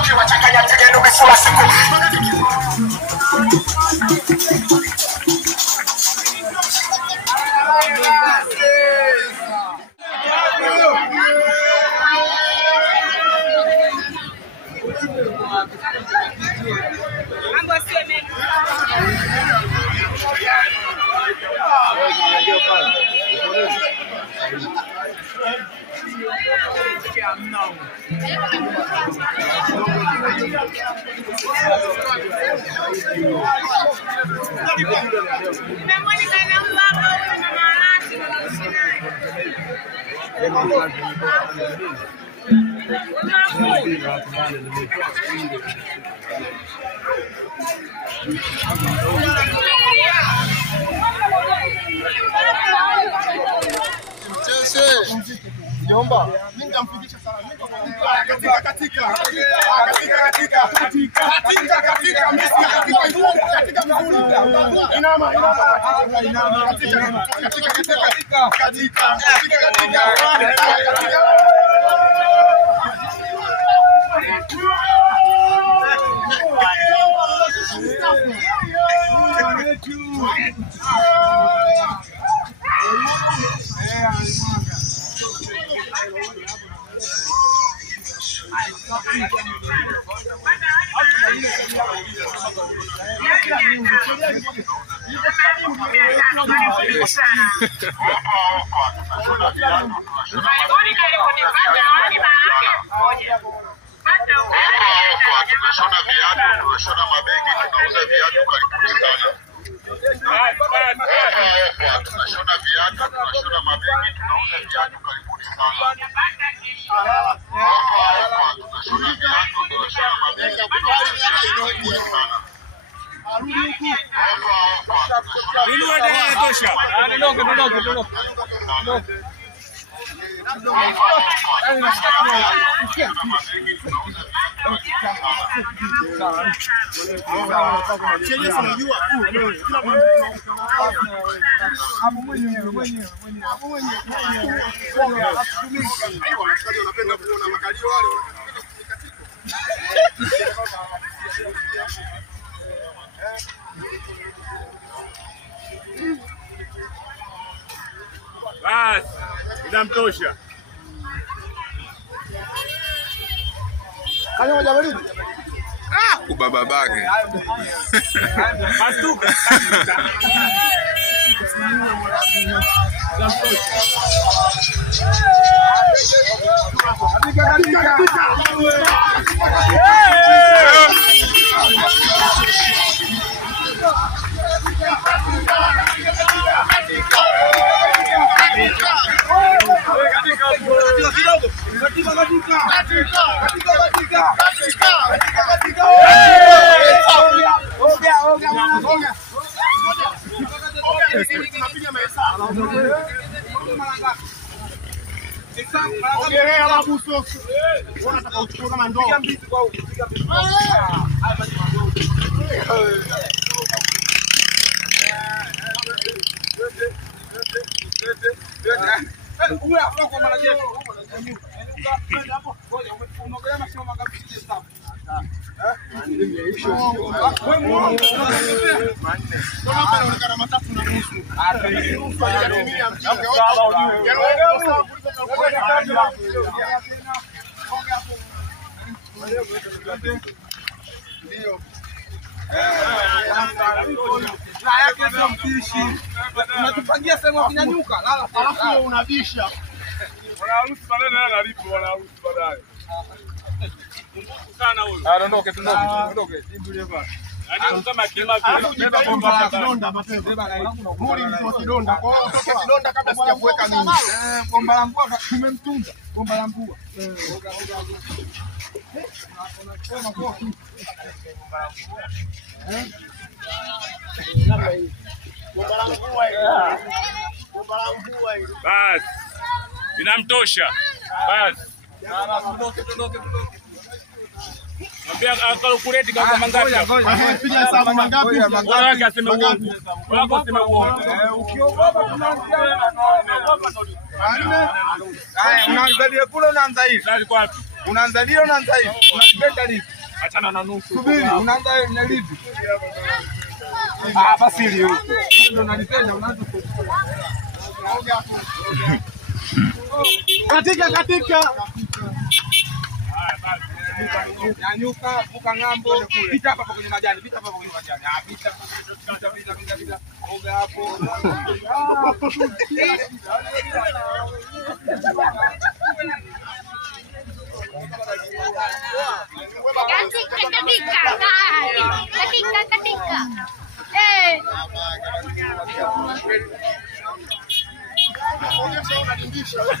ukiwa changanya tegeno umefula siku. Jomba, mimi nitamfikisha sana. Katika tunashona viatu, tunashona mabegi, tunauza viatu karibuni sana. Tunashona viatu, tunashona mabegi, tunauza viatu karibuni sana. Tunashona viatu, tunashona mabegi, tunauza viatu karibuni sana. Bas, inamtosha. Kanya moja baridi. Ubaba bage. Mastuka. Unatupangia sehemu ya kunyanyuka, lala alafu unabisha. Wanaharusi baadaye analipo, wanaharusi baadaye. Sana huyo. Aondoke, ondoke. Jibu ile basi. Yaani kama kima vile beba bomba la kidonda mapema. Muri ni kidonda. Kwa hiyo utoke kidonda kabla sijakuweka mimi. Bomba la mvua tumemtunza. Bomba la mvua. Bas. Inamtosha. Bas. Tuondoke. Mwambia akalkuleti kama mangapi? Piga hesabu mangapi? Wala aseme uongo. Wala aseme uongo. Ukiogopa tunaanzia. Haya, unaanzalia kule unaanza hivi. Sasa kwa wapi? Unaanza leo unaanza hivi. Unapenda lipi? Achana na nusu. Subiri, unaanza na lipi? Basi hili huko. Ndio unalipenda unaanza katika. Nyanyuka, vuka ng'ambo, pita hapa kwenye majani, pita. Oga hapo. Katika.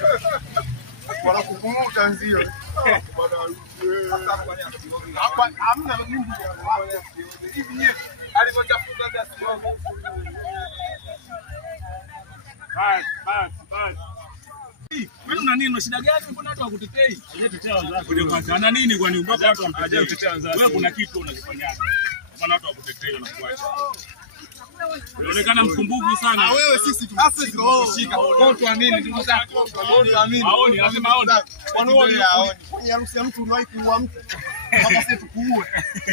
Wanakukumuta nzio. Hapa hamna mimi hivi nyewe. Alipochafuka hata sio. Bas. Wewe una nini? Shida gani? Mbona watu wakutetei? Unatetea wenzako. Ana nini kwani mbona watu wamtetea wenzako? Wewe kuna kitu unakifanyaje? Mbona watu wakutetei na kuacha? Unaonekana msumbufu sana. Wewe sisi tunashika. Watu amini ndugu zako. Watu amini. Aoni, lazima aoni. Wanaona aoni. Kwenye harusi ya mtu unawahi kuua mtu. Mpaka sisi tukuue.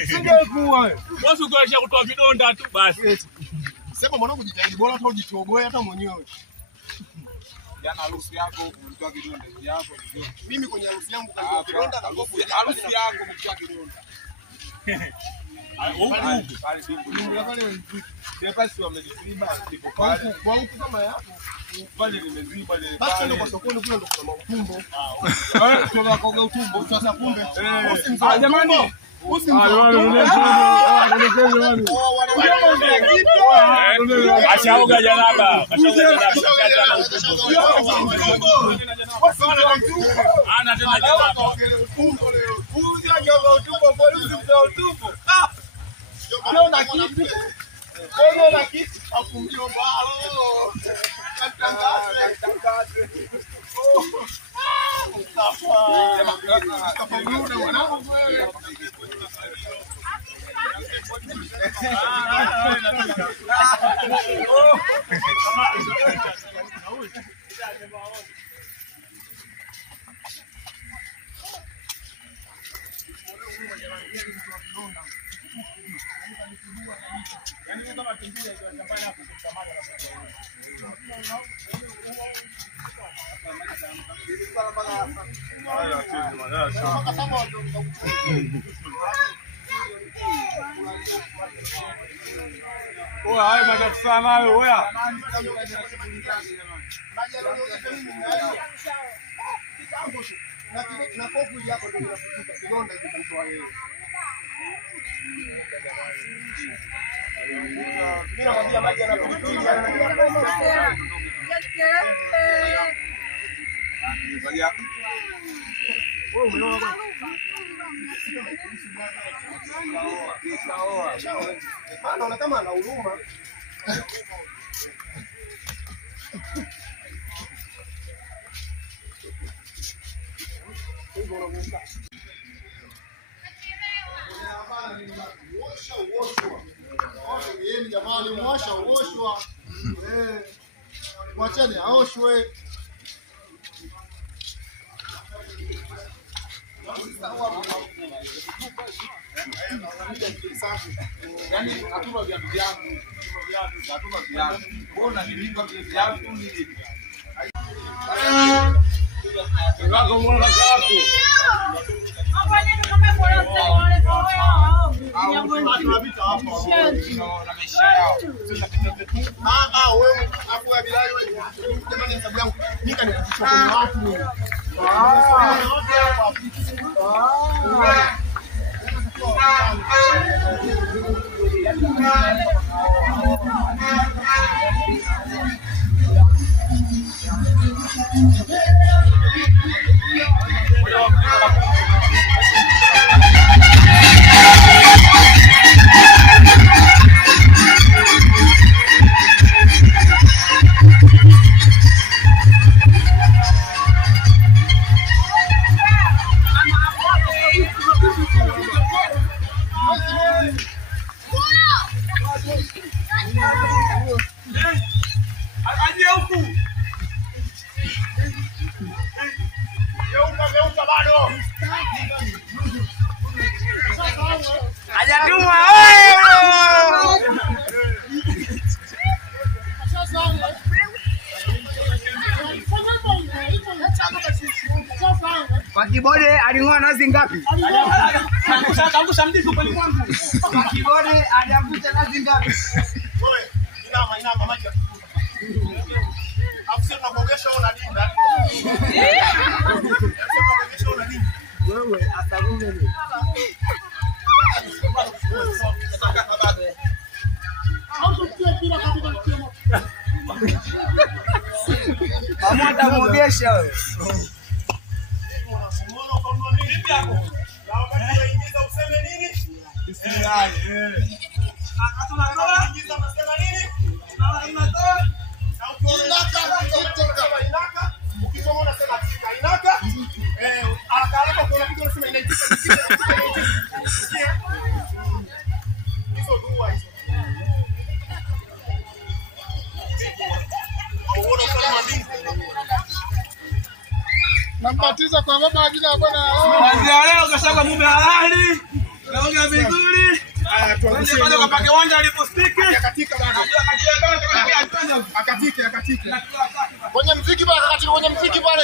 Singekuwa wewe. Wewe ukiacha kutoa vidonda tu basi. Sema mwanangu jitahidi bora hata ujitoboe hata mwenyewe. Jana harusi yako umetoa vidonda yako. Mimi kwenye harusi yangu katoa vidonda na ngofu ya harusi yako umetoa vidonda. Pale wameniziba ndipo kwangu kama yako. pale nimeziba ile Basi ndio kwa sokoni kule ndio kuna utumbo. wewe tuna koga utumbo Sasa kumbe. jamani Ashaoga janaba. Ana tena janaba. Haya matatu sana hayo oya. Na kofu yako ndio inafutika kidonda kitamtoa yeye. Mimi nakwambia maji yanapokuja wewe umeona anaona kama ana huruma. Jamani, mwasha uoshwa. Mwacheni aoshwe. yani hatuna viatu vyangu. Mbona nilipa viatu nini? Wako mbona zako? Wewe afu ya bilali wewe. Jamani hesabu yangu. Nika nikuchukua kwa watu. Aje huku. Juma Pakibode aling'oa nazi ngapi? Kaangusha mdiko kweli kwangu. Pakibode aliangusha nazi ngapi? Wewe, inama maji. Afisa tunakuongesha una dinda. Tunakuongesha una dinda. Wewe atarume ni. Kama atamuogesha wewe. Nambatiza kwa baba jina la Bwana. Kuanzia leo kashaga mume halali. Kaoga vizuri. Tuanze kwanza kwa pake wanja alipostiki. Akatika bado. Akatike. Kwenye mziki pale akatike kwenye mziki pale.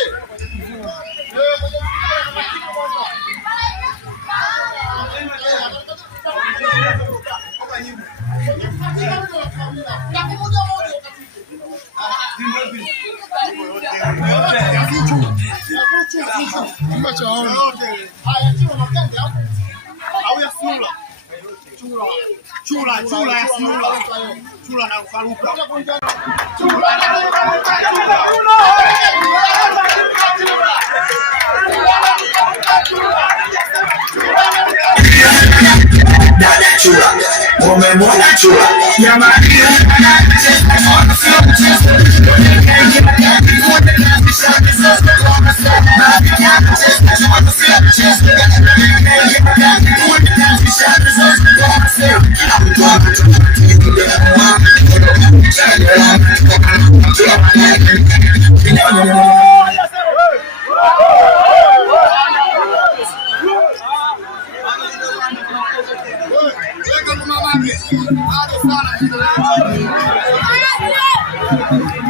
Chula na ufaruka. Chula, umemwona chula, jamani, Mama,